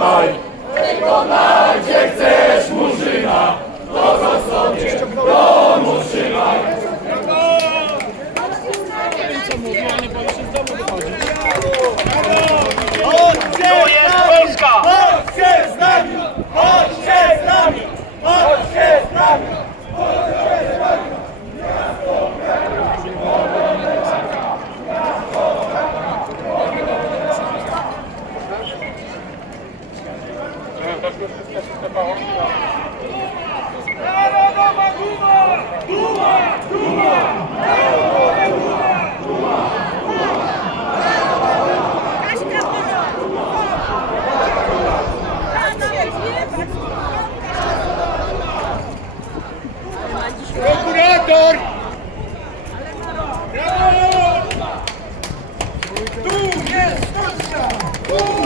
trzymaj, tylko na gdzie chcesz murzyna, kogo sobie. Domu trzymaj. Prokurator! Brawo! Tu jest Polska!